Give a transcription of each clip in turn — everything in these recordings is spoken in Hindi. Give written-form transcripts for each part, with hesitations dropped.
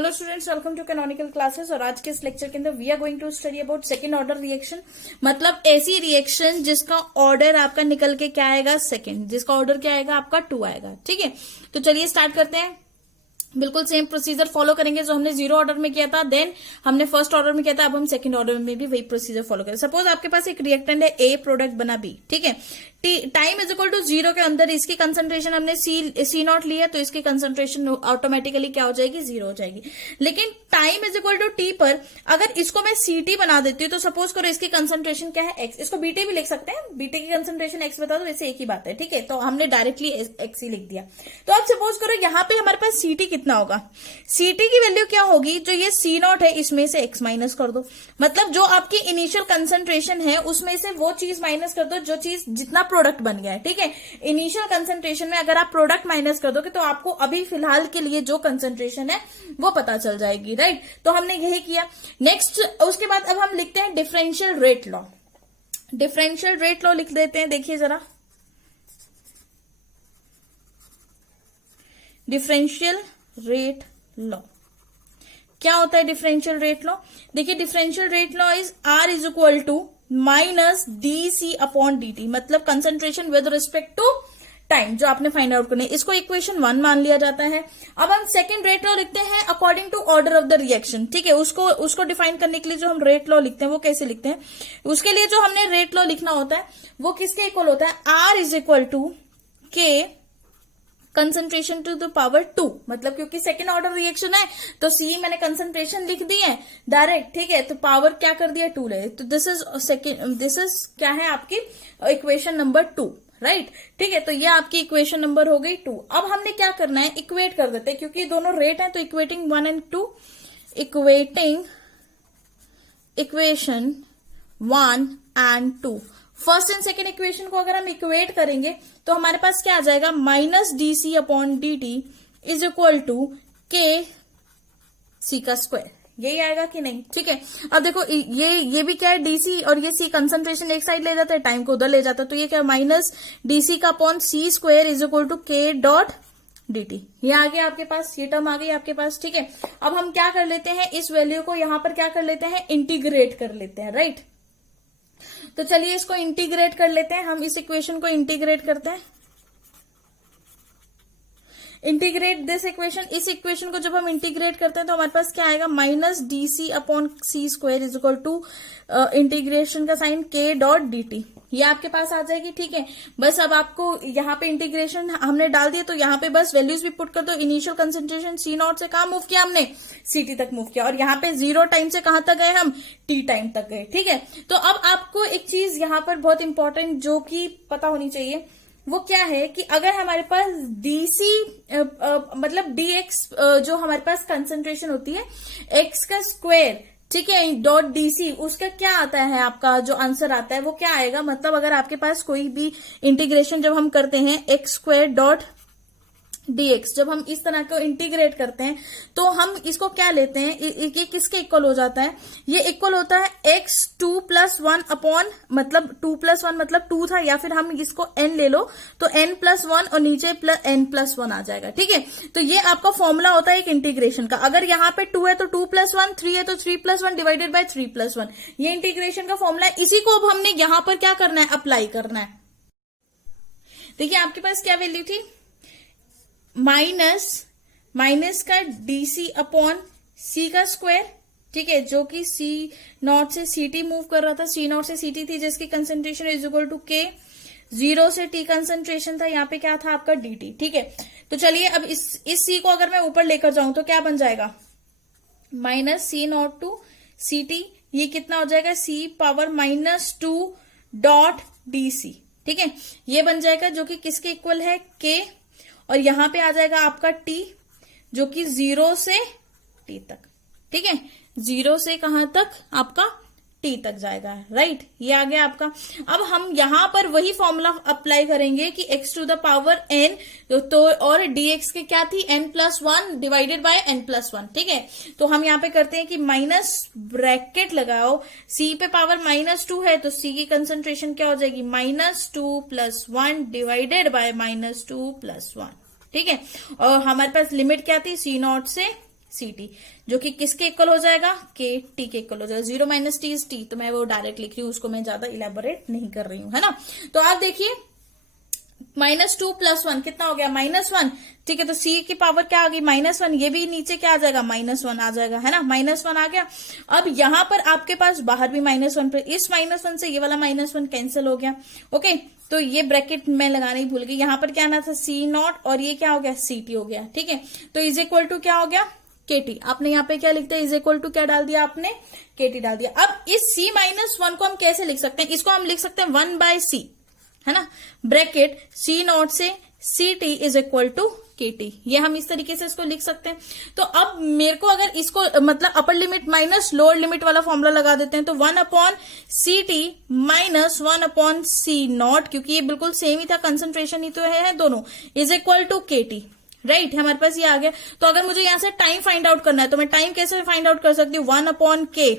Hello students, welcome to canonical classes. और आज के इस लेक्चर के अंदर we are going to study about second order reaction, मतलब ऐसी रिएक्शन जिसका ऑर्डर आपका निकल के क्या आएगा, सेकंड, जिसका ऑर्डर क्या आएगा आपका 2 आएगा। ठीक है, तो चलिए स्टार्ट करते हैं। बिल्कुल सेम प्रोसीजर फॉलो करेंगे जो हमने जीरो ऑर्डर में किया था, देन हमने फर्स्ट ऑर्डर में किया था, अब हम सेकंड ऑर्डर में भी वही प्रोसीजर फॉलो करें। सपोज आपके पास एक रिएक्टेंट है ए, प्रोडक्ट बना बी। ठीक है, टाइम इज इक्वल टू 0 के अंदर इसकी कंसंट्रेशन हमने सी नॉट लिया, तो इसकी कंसंट्रेशन ऑटोमेटिकली क्या हो जाएगी, 0 हो जाएगी। लेकिन time is equal to T पर अगर इसको मैं सीटी बना देती हूँ, तो सपोज करो इसकी कंसंट्रेशन क्या है, एक्स। इसको बीटी भी लिख सकते हैं, बीटी की कंसंट्रेशन एक्स बता दो, वैसे एक ही बात है। ठीक है, तो हमने डायरेक्टली एक्स ही लिख दिया। तो अब सपोज करो यहाँ पे हमारे पास सीटी कितना होगा, सीटी की वैल्यू क्या होगी, जो ये सी नॉट है इसमें से एक्स माइनस कर दो, मतलब जो आपकी इनिशियल कंसंट्रेशन है उसमें से वो चीज माइनस कर दो जो चीज जितना प्रोडक्ट बन गया है। ठीक है, इनिशियल कंसंट्रेशन में अगर आप प्रोडक्ट माइनस कर दोगे तो आपको अभी फिलहाल के लिए जो कंसंट्रेशन है वो पता चल जाएगी। राइट, तो हमने यही किया। नेक्स्ट उसके बाद अब हम लिखते हैं differential rate law. Differential rate law लिख देते हैं, देखिए जरा। डिफरेंशियल रेट लॉ क्या होता है? डिफरेंशियल रेट लॉ, देखिए differential rate law is R is equal to minus D C upon D T, मतलब concentration with respect to time जो आपने फाइंड आउट करनी है। इसको इक्वेशन 1 मान लिया जाता है। अब हम सेकंड रेट लॉ लिखते हैं according to order of the reaction. ठीक है, उसको डिफाइन करने के लिए जो हम रेट लॉ लिखते हैं वो कैसे लिखते हैं, उसके लिए जो हमने रेट लॉ लिखना होता है वो किसके इक्वल होता है, आर इज इक्वल टू के कंसंट्रेशन टू द पावर 2, मतलब क्योंकि सेकेंड ऑर्डर रिएक्शन है तो सी मैंने कंसंट्रेशन लिख दी है डायरेक्ट। ठीक है, तो पावर क्या कर दिया, 2 ले, तो दिस इज क्या है आपकी इक्वेशन नंबर 2। राइट, ठीक है, तो ये आपकी इक्वेशन नंबर हो गई 2। अब हमने क्या करना है, इक्वेट कर देते हैं, क्योंकि दोनों रेट हैं तो equating 1 and 2, equating equation 1 and 2। First and second equation को अगर हम इक्वेट करेंगे तो हमारे पास क्या आ जाएगा, minus D C upon D T is equal to K C का स्क्वायर। यही आएगा कि नहीं? ठीक है, अब देखो ये भी क्या है, डीसी और ये सी कंसंट्रेशन एक साइड ले जाता है, टाइम को उधर ले जाता है, तो ये क्या, माइनस डीसी का upon C square is equal to K dot dt। ये आ गया आपके पास, ये टर्म आ गई आपके पास। ठीक है, अब हम क्या कर लेते हैं, इस वैल्यू को यहां पर क्या कर लेते हैं, इंटीग्रेट कर लेते हैं। राइट, तो चलिए इसको इंटीग्रेट कर लेते हैं, हम इस इक्वेशन को इंटीग्रेट करते हैं। इंटीग्रेट दिस इक्वेशन, इस इक्वेशन को जब हम इंटीग्रेट करते हैं तो हमारे पास क्या आएगा, minus D C upon C square is equal to integration का sign K dot D T, ये आपके पास आ जाएगी। ठीक है, बस अब आपको यहाँ पे इंटीग्रेशन हमने डाल दिया तो यहाँ पे बस वैल्यूज भी पुट कर दो। इनिशियल कंसंट्रेशन सी नॉट से कहाँ मूव किया हमने, सीटी तक मूव किया, और यहाँ पे 0 टाइम से कहां तक गए हम, टी टाइम तक गए। ठीक है, तो अब आपको एक चीज यहाँ पर बहुत इंपॉर्टेंट जो कि पता होनी चाहिए, वो क्या है कि अगर हमारे पास डीसी मतलब डीएक्स जो हमारे पास कंसंट्रेशन होती है एक्स का स्क्वायर, ठीक है, डॉट डीसी, उसका क्या आता है, आपका जो आंसर आता है वो क्या आएगा, मतलब अगर आपके पास कोई भी इंटीग्रेशन जब हम करते हैं एक्स स्क्वायर डॉट dx, जब हम इस तरह को इंटीग्रेट करते हैं तो हम इसको क्या लेते हैं, ये किसके इक्वल हो जाता है, ये इक्वल होता है x 2+1 अपॉन, मतलब 2+1 मतलब 2 था, या फिर हम इसको n ले लो तो n+1 और नीचे n+1 आ जाएगा। ठीक है, तो ये आपका फॉर्मूला होता है एक इंटीग्रेशन का। अगर यहाँ पे 2 है तो 2+1, 3 है तो 3+1 डिवाइडेड बाय 3+1, ये इंटीग्रेशन का फॉर्मूला है। इसी को अब हमने यहाँ पर क्या करना है, अप्लाई करना है। देखिए आपके पास क्या वैल्यू थी, माइनस का डीसी अपॉन सी का स्क्वायर। ठीक है, जो कि सी नॉट से सीटी मूव कर रहा था, सी नॉट से सीटी थी जिसकी कंसंट्रेशन इज इक्वल टू के, 0 से टी कंसंट्रेशन था, यहाँ पे क्या था आपका dt। ठीक है, तो चलिए अब इस सी को अगर मैं ऊपर लेकर जाऊं तो क्या बन जाएगा, minus C naught to C T, ये कितना हो जाएगा, C power -2 dot D C. ठीक है, ये बन जाएगा जो कि किसके इक्वल है, के, और यहां पे आ जाएगा आपका t जो कि 0 से t तक। ठीक है, 0 से कहां तक, आपका t तक जाएगा। राइट, ये आ गया आपका। अब हम यहां पर वही फॉर्मूला अप्लाई करेंगे कि x to the power n, तो और dx के क्या थी, n+1 डिवाइडेड बाय n+1। ठीक है, तो हम यहाँ पे करते हैं कि माइनस ब्रैकेट लगाओ, c पे पावर -2 है तो c की कंसंट्रेशन क्या हो जाएगी, -2+1 डिवाइडेड बाय -2+1। ठीक है, और हमारे पास लिमिट क्या थी, सी नॉट से सी टी, जो कि किसके इक्वल हो जाएगा, के टी के इक्वल हो जाएगा। 0 माइनस टी इज टी, तो मैं वो डायरेक्ट लिख रही हूँ, उसको मैं ज्यादा इलेबोरेट नहीं कर रही हूँ, है ना। तो आप देखिए -2 + 1 कितना हो गया, -1, ठीक है। तो c की पावर क्या आ गई, -1, ये भी नीचे क्या आ जाएगा, -1 आ जाएगा, है ना, -1 आ गया। अब यहां पर आपके पास बाहर भी -1 पे, इस -1 से ये वाला -1 कैंसिल हो गया, ओके। तो ये ब्रैकेट मैं लगाना ही भूल गई, यहां पर क्या आना था, C0, और ये क्या हो गया, CT हो गया, ठीक है। तो इज इक्वल टू क्या हो गया, KT। आपने यहाँ पे क्या लिखते हैं, इज इक्वल टू क्या डाल दिया आपने, KT डाल दिया। अब इस C-1 को हम कैसे लिख सकते हैं, इसको हम लिख सकते हैं 1/C, है ना, ब्रैकेट C0 से CT is equal to KT, ये हम इस तरीके से इसको लिख सकते हैं। तो अब मेरे को अगर इसको मतलब upper limit minus lower limit वाला फॉर्मूला लगा देते हैं, तो 1/CT माइनस 1/C0, क्योंकि ये बिल्कुल सेम ही था, कंसंट्रेशन ही तो है दोनों, is equal to KT, right, हमारे पास ये आ गया। तो अगर मुझे यहां से टाइम फाइंड आउट करना है, तो मैं टाइम कैसे फाइंड आउट कर सकती हूँ, 1/K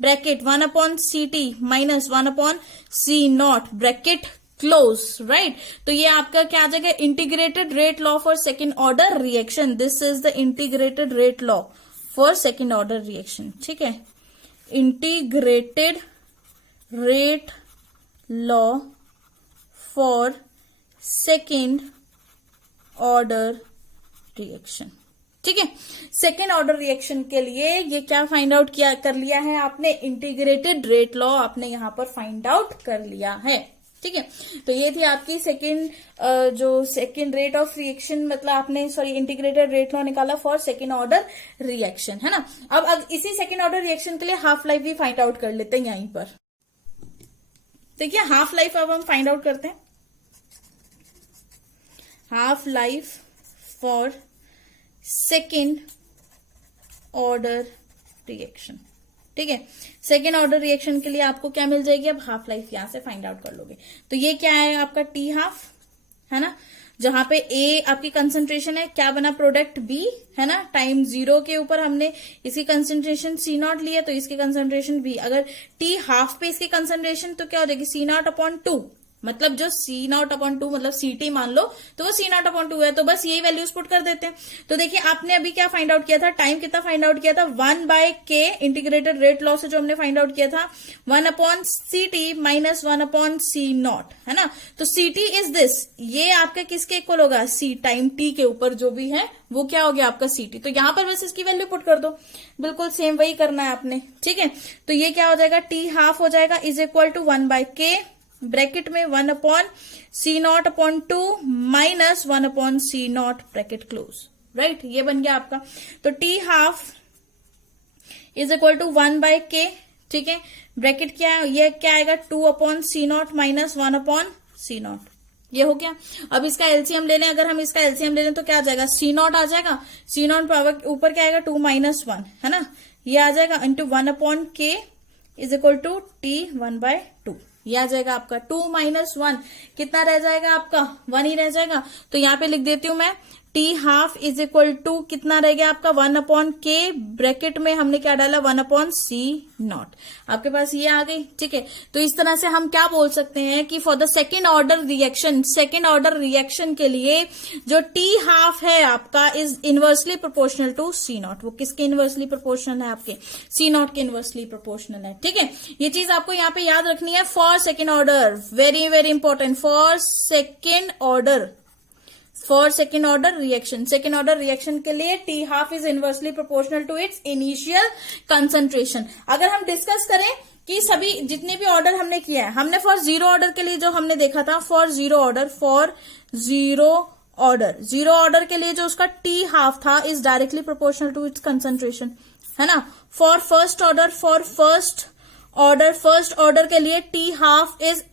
bracket 1/CT minus 1/C0 bracket close, right. तो ये आपका क्या आ जाएगा, integrated rate law for second order reaction, this is the integrated rate law for second order reaction, ठीक है, integrated rate law for second order reaction, ठीक है। सेकेंड ऑर्डर रिएक्शन के लिए ये क्या फाइंड आउट किया कर लिया है आपने, इंटीग्रेटेड रेट लॉ आपने यहां पर फाइंड आउट कर लिया है, ठीक है। तो ये थी आपकी जो सेकेंड रेट ऑफ रिएक्शन, मतलब आपने इंटीग्रेटेड रेट लॉ निकाला फॉर सेकेंड ऑर्डर रिएक्शन, है ना। अब इसी सेकेंड ऑर्डर रिएक्शन के लिए हाफ लाइफ भी फाइंड आउट कर लेते हैं यहीं पर। देखिए हाफ लाइफ अब हम फाइंड आउट करते हैं, half life for second order reaction, ठीक है। सेकेंड ऑर्डर रिएक्शन के लिए आपको क्या मिल जाएगी, अब हाफ लाइफ यहां से फाइंड आउट कर लोगे। तो ये क्या है आपका T हाफ, है ना, जहां पे A आपकी कंसंट्रेशन है, क्या बना प्रोडक्ट B, है ना, टाइम 0 के ऊपर हमने इसकी कंसंट्रेशन C0 लिया, तो इसकी कंसंट्रेशन B, अगर T हाफ पे इसकी कंसंट्रेशन तो क्या हो जाएगी, C0/2, मतलब जो C0/2 मतलब CT मान लो, तो वो C0/2 है, तो बस यही वैल्यूज पुट कर देते हैं। तो देखिए आपने अभी क्या फाइंड आउट किया था, टाइम कितना फाइंड आउट किया था, 1/K इंटीग्रेटेड रेट लॉ से जो हमने फाइंड आउट किया था, 1/CT माइनस 1/C0, है ना। तो CT इज दिस, ये आपका किसके इक्वल होगा, C टाइम T के ऊपर जो भी है वो क्या हो गया आपका CT। तो यहां पर बस इसकी वैल्यू पुट कर दो, बिल्कुल सेम वही करना है आपने, ठीक है। तो ये क्या हो जाएगा, T हाफ हो जाएगा is equal to 1/K bracket में 1/C0/2 minus 1/C0 bracket close, right, ये बन गया आपका। तो T half is equal to 1/K, ठीक है, ब्रैकेट क्या है, ये क्या आएगा, 2/C0 माइनस 1/C0, ये हो गया। अब इसका एलसीएम ले लें, अगर हम इसका एलसीएम ले लें तो क्या आ जाएगा, C0 आ जाएगा, C0 पावर ऊपर क्या आएगा, 2 - 1, है ना, ये आ जाएगा into 1/K is equal to T 1/2, ये आ जाएगा आपका 2 - 1, कितना रह जाएगा आपका, 1 ही रह जाएगा। तो यहाँ पे लिख देती हूं मैं, T half is equal to कितना रह गया आपका, 1/K ब्रैकेट में हमने क्या डाला, 1/C0, आपके पास ये आ गई, ठीक है। तो इस तरह से हम क्या बोल सकते हैं कि for the second order reaction के लिए जो T हाफ है आपका is inversely proportional to C0, वो किसके इनवर्सली प्रोपोर्शनल है, आपके C0 के इनवर्सली प्रोपोर्शनल है, ठीक है। ये चीज आपको यहाँ पे याद रखनी है for second order, very very important, for second order reaction. Second order reaction के लिए T half is inversely proportional to its initial concentration. अगर हम डिस्कस करें कि सभी जितने भी ऑर्डर हमने किया है, हमने फॉर जीरो ऑर्डर के लिए जो हमने देखा था, फॉर जीरो ऑर्डर के लिए जो उसका T हाफ था is directly proportional to its concentration, है ना। फॉर फर्स्ट ऑर्डर के लिए T half is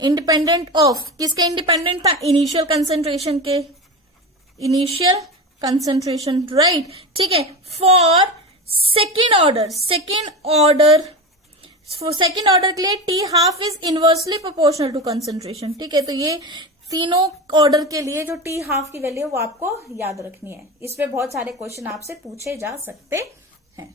independent of, किसके इंडिपेंडेंट था, इनिशियल कंसंट्रेशन, राइट, ठीक है। फॉर सेकेंड ऑर्डर के लिए T half is inversely proportional to concentration, ठीक है। तो ये तीनों ऑर्डर के लिए जो T हाफ की वैल्यू है वो आपको याद रखनी है, इस पे बहुत सारे क्वेश्चन आपसे पूछे जा सकते हैं।